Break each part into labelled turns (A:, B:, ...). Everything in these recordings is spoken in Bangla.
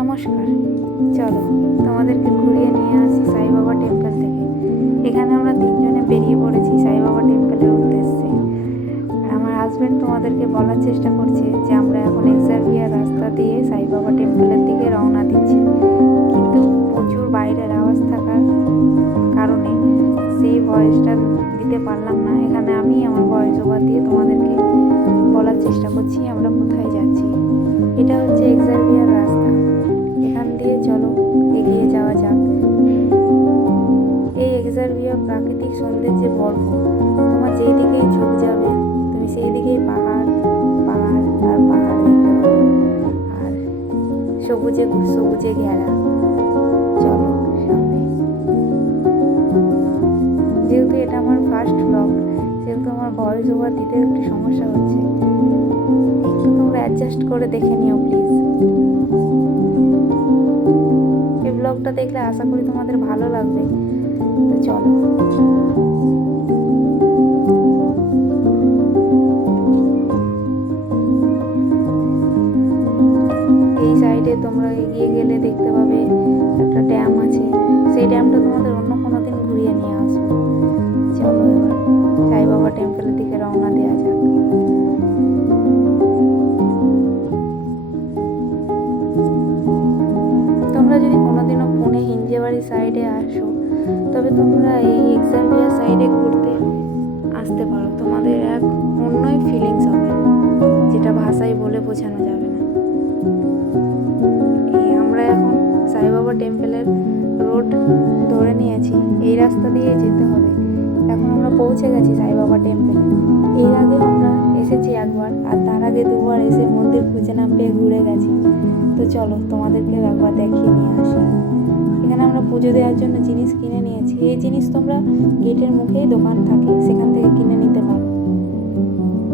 A: নমস্কার। চলো, তোমাদেরকে ঘুরিয়ে নিয়ে আসি সাই বাবা টেম্পল থেকে। এখানে আমরা তিনজনে বেরিয়ে পড়েছি সাই বাবা টেম্পলের উদ্দেশ্যে। আর আমার হাজব্যান্ড তোমাদেরকে বলার চেষ্টা করছে যে আমরা এখন এক্সারভিয়া রাস্তা দিয়ে সাই বাবা টেম্পলের দিকে রওনা দিচ্ছি। কিন্তু প্রচুর বাইরের আওয়াজ থাকার কারণে সেই ভয়েসটা দিতে পারলাম না। এখানে আমি আমার ভয়েস ওভার দিয়ে তোমাদেরকে বলার চেষ্টা করছি আমরা কোথায় যাচ্ছি। এটা হচ্ছে এক্সারভিয়ার প্রাকৃতিক যে ভরপুর তোমার যেই দিকেই ঝুঁক যাবে, তুমি সেই দিকেই পাহাড় পাহাড় আর পাহাড় দেখতে পাবে। আর সবুজে সবুজে ঘেরা। চলো সামনে। যেহেতু এটা আমার ফার্স্ট ব্লগ সেহেতু আমার ভয়েস ওভার দিতে একটু সমস্যা হচ্ছে। একটু তোমরা অ্যাডজাস্ট করে দেখে নিও প্লিজ এই ব্লগটা দেখলে আশা করি তোমাদের ভালো লাগবে। তো এই সাইডে তোমরা এগিয়ে গেলে দেখতে পাবে একটা ড্যাম আছে। সেই ড্যামটা তোমাদের অন্য কোনো দিন ঘুরিয়ে নিয়ে আসব। চলো এবার সাই টেম্পলের দিকে রওনা দেওয়া যাক। তবে তোমরা এই এক্সারভিয়া সাইডে ঘুরতে আসতে পারো। তোমাদের এক অন্যই ফিলিংস হবে, যেটা ভাষায় বলে বোঝানো যাবে না। আমরা এখন সাই বাবা টেম্পলের রোড ধরে নিয়েছি। এই রাস্তা দিয়ে যেতে হবে। এখন আমরা পৌঁছে গেছি সাই বাবা টেম্পলে। এর আগে আমরা এসেছি একবার, আর তার আগে দুবার এসে মন্দির খুঁজে না পেয়ে ঘুরে গেছি। তো চলো তোমাদেরকে একবার দেখিয়ে নিয়ে আসি। এখানে আমরা পুজো দেওয়ার জন্য জিনিস কিনে নিয়েছি। এই জিনিস তোমরা গেটের মুখেই দোকান থাকে, সেখান থেকে কিনে নিতে পারো।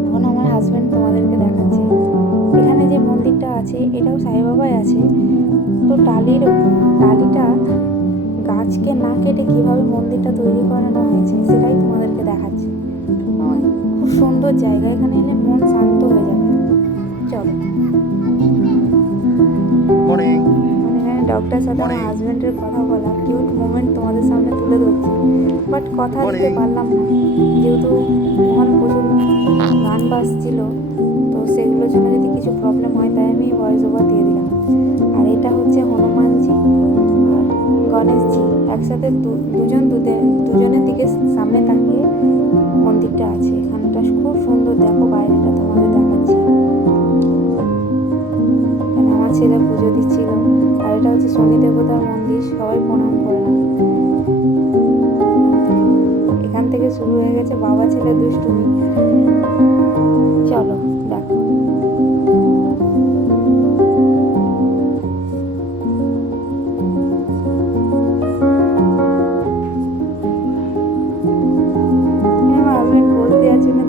A: এখন আমার হাজব্যান্ড তোমাদেরকে দেখাচ্ছে। এখানে যে মন্দিরটা আছে, এটাও সাইবাবাই আছে। তো টালির, টালিটা গাছকে না কেটে কীভাবে মন্দিরটা তৈরি করানো হয়েছে, সেটাই তোমাদেরকে দেখাচ্ছি। খুব সুন্দর জায়গা, এখানে এলে মন শান্ত হয়ে যাবে। চলো। ডক্টরের সাথে আমার. হাজব্যান্ডের কথা বলা কিউট মোমেন্ট তোমাদের সামনে তুলে ধরছি। বাট কথা দিতে পারলাম না যেহেতু ওখানে প্রচুর গান বাজছিল তো সেগুলোর জন্য যদি কিছু প্রবলেম হয় তাই আমি ভয়েস ওভার দিয়ে দিলাম। আর এটা হচ্ছে হনুমানজি আর গণেশজি একসাথে দুজন দুজনের দিকে সামনে তাকিয়ে মন্দিরটা আছে এখানটা খুব সুন্দর দেখো দেবতার সবাই প্রণাম করে না। এখান থেকে শুরু হয়ে গেছে বাবা, ছেলে, দুষ্টুমি। চলো, দেখো।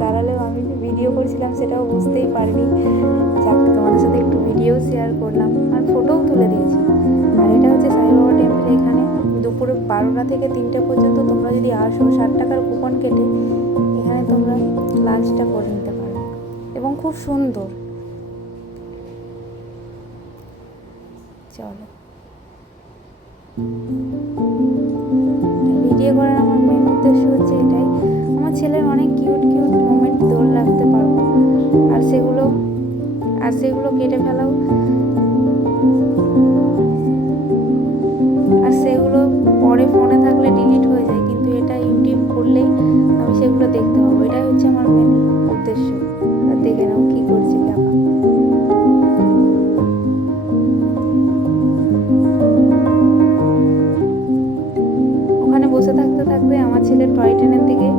A: দাঁড়ালেও আমি যে ভিডিও করছিলাম, সেটাও বুঝতেই পারবি বারোটা থেকে তিনটে পর্যন্ত তোমরা যদি আসো ষাট টাকার কুপন কেটে এখানে তোমরা লাঞ্চটা করে নিতে পারো। এবং খুব সুন্দর। চলো। ভিডিও করার আমার মেন উদ্দেশ্য হচ্ছে এটাই। আমার ছেলের অনেক কিউট কিউট মোমেন্ট দৌড় রাখতে পারব। আর সেগুলো আর সেগুলো কেটে ফেলাও। থাকতে আমার ছেলে টয় ট্রেনের দিকে।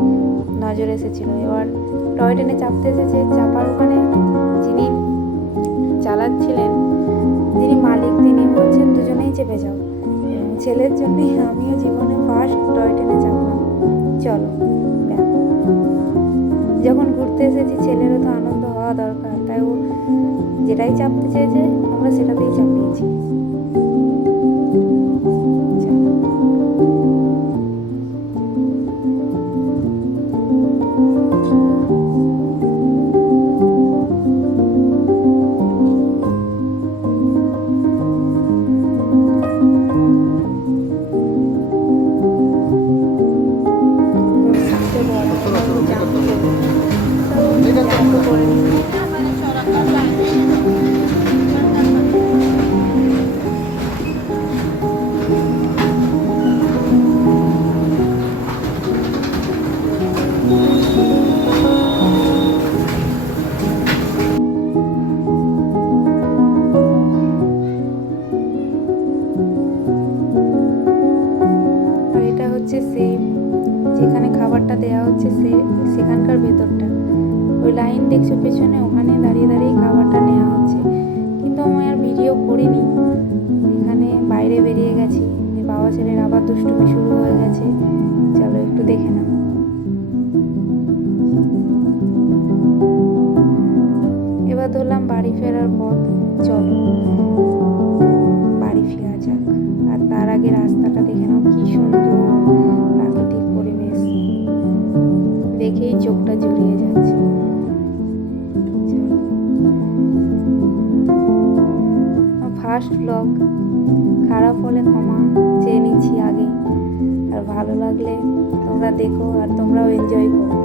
A: নজর এসেছিল। এবার টয় ট্রেনে চাপতে এসেছে, চাপার ওখানে যিনি চালাচ্ছিলেন, যিনি মালিক, তিনি বলছেন, দুজনেই চেপে যাও। ছেলের জন্যই আমিও জীবনে ফার্স্ট টয় ট্রেনে চাপলাম। চলো যখন ঘুরতে এসেছি, ছেলেরও তো আনন্দ হওয়া দরকার। তাই ও যেটাই চাপতে চেয়েছে, আমরা সেটাতেই চাপিয়েছি। যেখানে খাবারটা দেওয়া হচ্ছে সে, সেখানকার ভেতরটা। ওই লাইন দেখছ, পেছনে ওখানে দাঁড়িয়ে দাঁড়িয়ে খাবারটা নেওয়া হচ্ছে। কিন্তু আমি আর ভিডিও করিনি। এখানে বাইরে বেরিয়ে গেছি। বাবা ছেলের আবার দুষ্টুমি শুরু হয়ে গেছে। চলো একটু দেখে নাও। এবার ধরলাম বাড়ি ফেরার পথ। চলো, বাড়ি ফেরা যাক। আর তার আগে রাস্তাটা দেখে নাও, কি সুন্দর। ফার্স্ট ব্লগ খারাপ হলে ক্ষমা চেয়ে নিচ্ছি আগে। আর ভালো লাগলে তোমরা দেখো আর তোমরাও এনজয় করো।